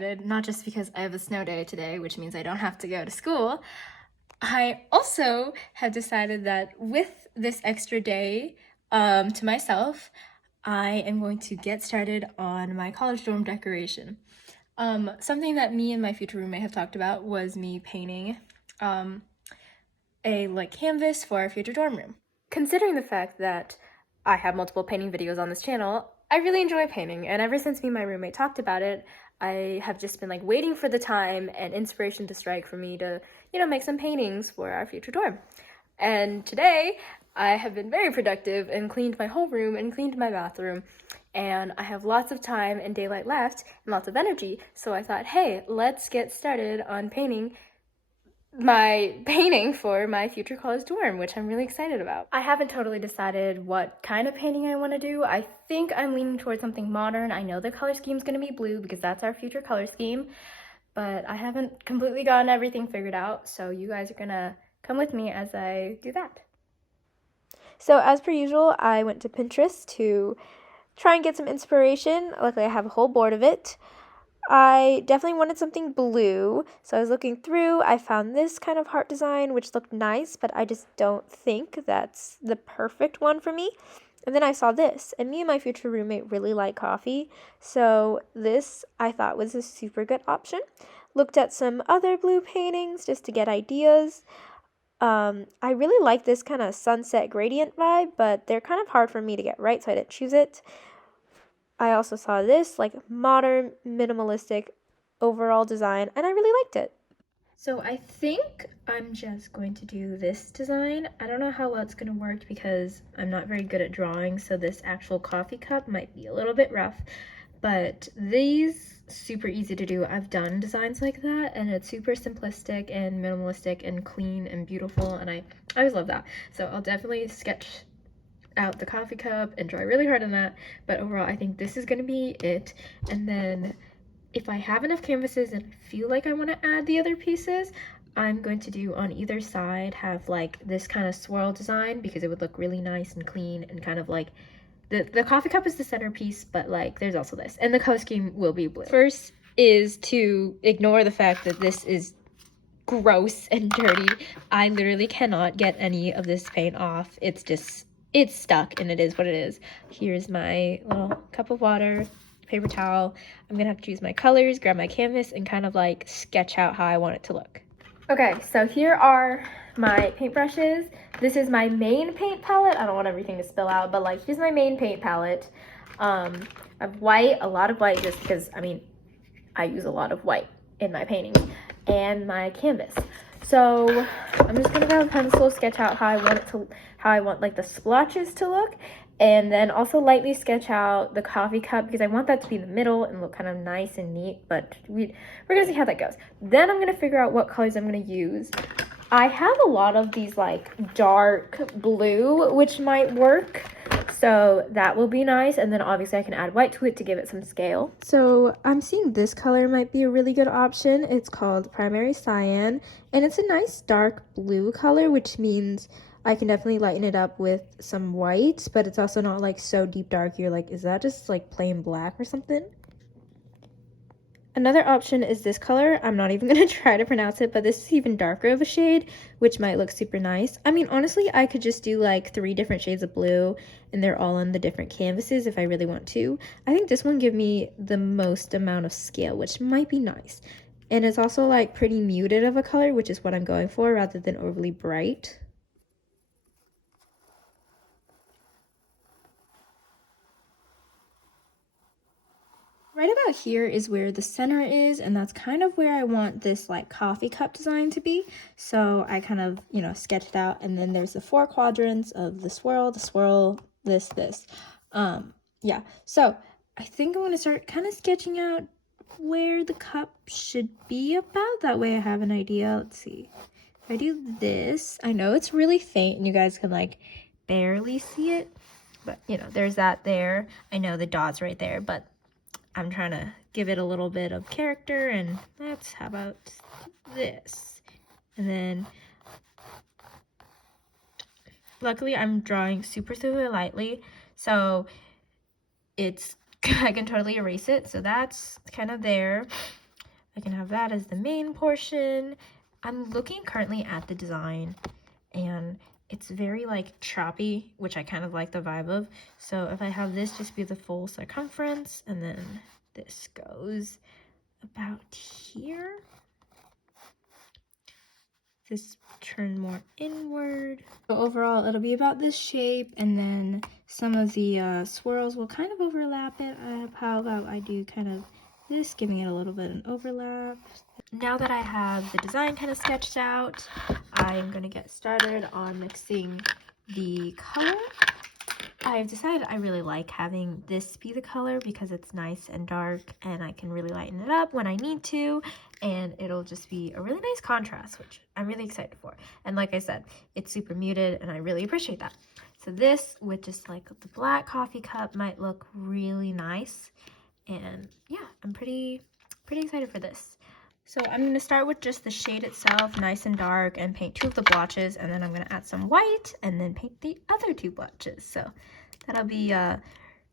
decided, not just because I have a snow day today, which means I don't have to go to school, I also have decided that with this extra day to myself, I am going to get started on my college dorm decoration. Something that me and my future roommate have talked about was me painting a canvas for our future dorm room. Considering the fact that I have multiple painting videos on this channel, I really enjoy painting, and ever since me and my roommate talked about it, I have just been waiting for the time and inspiration to strike for me to, make some paintings for our future dorm. And today, I have been very productive and cleaned my whole room and cleaned my bathroom, and I have lots of time and daylight left and lots of energy, so I thought, hey, let's get started on painting my painting for my future college dorm, which I'm really excited about. I haven't totally decided what kind of painting I want to do. I think I'm leaning towards something modern. I know the color scheme is going to be blue because that's our future color scheme, but I haven't completely gotten everything figured out, so you guys are going to come with me as I do that. So as per usual, I went to Pinterest to try and get some inspiration. Luckily, I have a whole board of it. I definitely wanted something blue, so I was looking through. I found this kind of heart design, which looked nice, but I just don't think that's the perfect one for me. And then I saw this, and me and my future roommate really like coffee, so this I thought was a super good option. Looked at some other blue paintings just to get ideas. I really like this kind of sunset gradient vibe, but they're kind of hard for me to get right, so I didn't choose it. I also saw this modern minimalistic overall design, and I really liked it. So I think I'm just going to do this design. I don't know how well it's going to work because I'm not very good at drawing, so this actual coffee cup might be a little bit rough, but these super easy to do. I've done designs like that, and it's super simplistic and minimalistic and clean and beautiful, and I always love that. So I'll definitely sketch out the coffee cup and try really hard on that, but overall I think this is gonna be it. And then if I have enough canvases and I feel like I want to add the other pieces, I'm going to do on either side have this kind of swirl design because it would look really nice and clean and kind of the coffee cup is the centerpiece, but there's also this, and the color scheme will be blue. First is to ignore the fact that this is gross and dirty. I literally cannot get any of this paint off. It's stuck, and it is what it is. Here's my little cup of water, paper towel. I'm gonna have to choose my colors, grab my canvas, and kind of sketch out how I want it to look. Okay, so here are my paintbrushes. This is my main paint palette. I don't want everything to spill out, but here's my main paint palette. I have white, a lot of white, just because, I use a lot of white in my paintings, and my canvas. So I'm just gonna grab a pencil, sketch out how I want the splotches to look, and then also lightly sketch out the coffee cup because I want that to be in the middle and look kind of nice and neat, but we're gonna see how that goes. Then I'm gonna figure out what colors I'm gonna use. I have a lot of these dark blue, which might work, so that will be nice, and then obviously I can add white to it to give it some scale. So I'm seeing this color might be a really good option. It's called Primary Cyan, and it's a nice dark blue color, which means I can definitely lighten it up with some white, but it's also not so deep dark you're is that just plain black or something? Another option is this color. I'm not even going to try to pronounce it, but this is even darker of a shade, which might look super nice. Honestly, I could just do 3 different shades of blue, and they're all on the different canvases if I really want to. I think this one gives me the most amount of scale, which might be nice. And it's also pretty muted of a color, which is what I'm going for, rather than overly bright. Right about here is where the center is, and that's kind of where I want this coffee cup design to be. So I kind of, sketched out, and then there's the 4 quadrants of the swirl, this. Yeah, so I think I'm going to start kind of sketching out where the cup should be about. That way I have an idea. Let's see. If I do this, I know it's really faint and you guys can barely see it, but there's that there. I know the dot's right there, but I'm trying to give it a little bit of character, and how about this? And then, luckily I'm drawing super lightly, so I can totally erase it, so that's kind of there. I can have that as the main portion. I'm looking currently at the design, and it's very like choppy, which I kind of like the vibe of. So if I have this just be the full circumference, and then this goes about here, this turn more inward. So overall, it'll be about this shape, and then some of the swirls will kind of overlap it. How about I do kind of this, giving it a little bit of an overlap. Now that I have the design kind of sketched out, I'm going to get started on mixing the color. I've decided I really like having this be the color because it's nice and dark, and I can really lighten it up when I need to, and it'll just be a really nice contrast, which I'm really excited for. And like I said, it's super muted, and I really appreciate that. So this with just like the black coffee cup might look really nice, and yeah, I'm pretty excited for this. So I'm going to start with just the shade itself, nice and dark, and paint 2 of the blotches, and then I'm going to add some white and then paint the other 2 blotches. So that'll be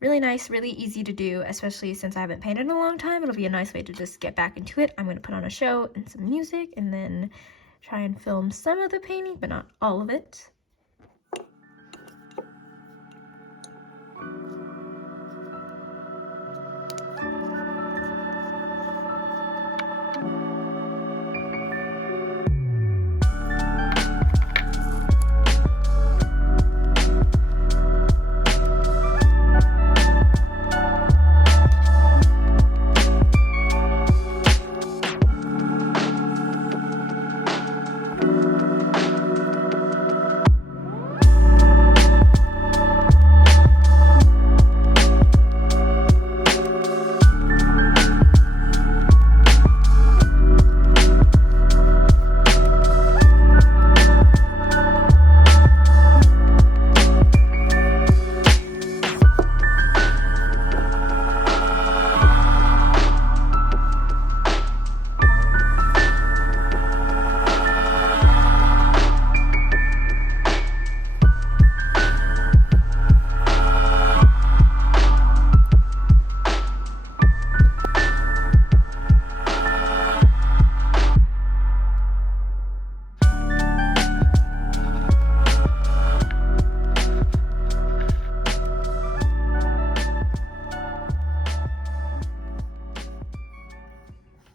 really nice, really easy to do, especially since I haven't painted in a long time. It'll be a nice way to just get back into it. I'm going to put on a show and some music, and then try and film some of the painting, but not all of it.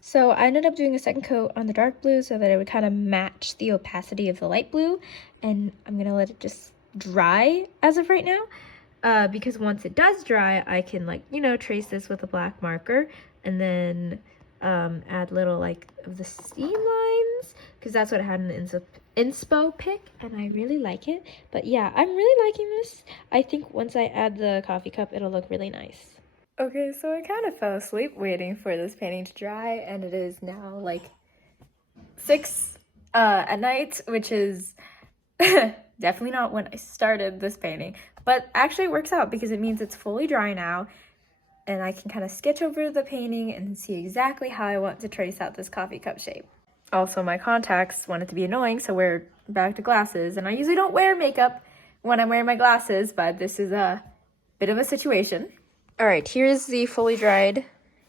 So I ended up doing a second coat on the dark blue so that it would kind of match the opacity of the light blue, and I'm gonna let it just dry as of right now, because once it does dry, I can, like, you know, trace this with a black marker and then add little like of the seam lines, because that's what I had in the inspo pic, and I really like it. But yeah, I'm really liking this. I think once I add the coffee cup, it'll look really nice. Okay, so I kind of fell asleep waiting for this painting to dry, and it is now like 6 at night, which is definitely not when I started this painting, but actually it works out because it means it's fully dry now, and I can kind of sketch over the painting and see exactly how I want to trace out this coffee cup shape. Also, my contacts wanted to be annoying, so we're back to glasses, and I usually don't wear makeup when I'm wearing my glasses, but this is a bit of a situation. All right, here's the fully dried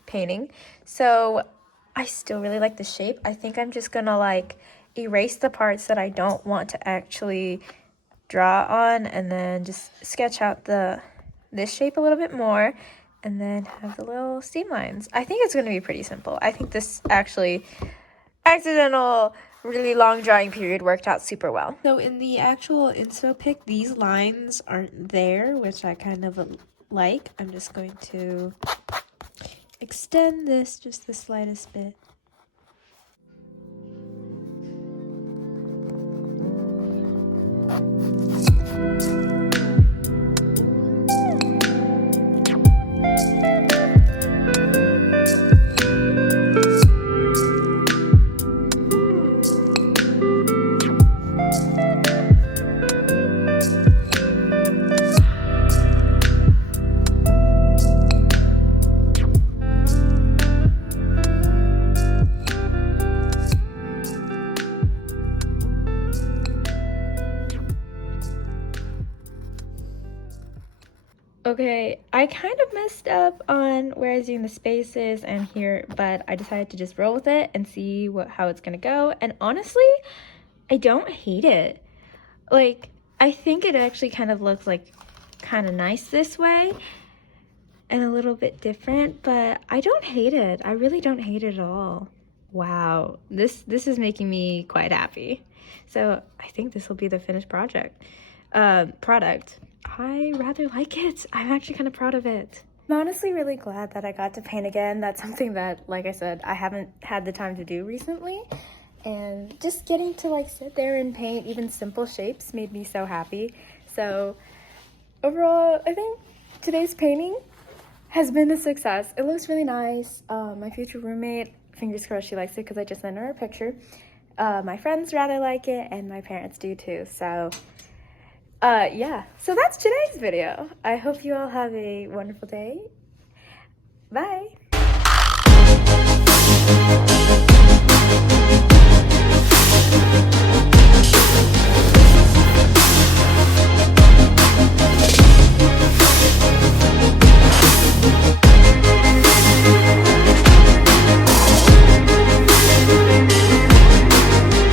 painting. So I still really like the shape. I think I'm just gonna like erase the parts that I don't want to actually draw on, and then just sketch out this shape a little bit more, and then have the little seam lines. I think it's gonna be pretty simple. I think this actually accidental really long drawing period worked out super well. So in the actual inspo pic, these lines aren't there, which I kind of like. I'm just going to extend this just the slightest bit. Okay, I kind of messed up on where I was doing the spaces and here, but I decided to just roll with it and see how it's gonna go. And honestly, I don't hate it. Like, I think it actually kind of looks like kind of nice this way and a little bit different, but I don't hate it. I really don't hate it at all. Wow, this is making me quite happy. So I think this will be the finished product. I rather like it. I'm actually kind of proud of it. I'm honestly really glad that I got to paint again. That's something that, like I said, I haven't had the time to do recently. And just getting to like sit there and paint even simple shapes made me so happy. So overall, I think today's painting has been a success. It looks really nice. My future roommate, fingers crossed she likes it because I just sent her a picture. My friends rather like it and my parents do too. So yeah, so that's today's video. I hope you all have a wonderful day. Bye.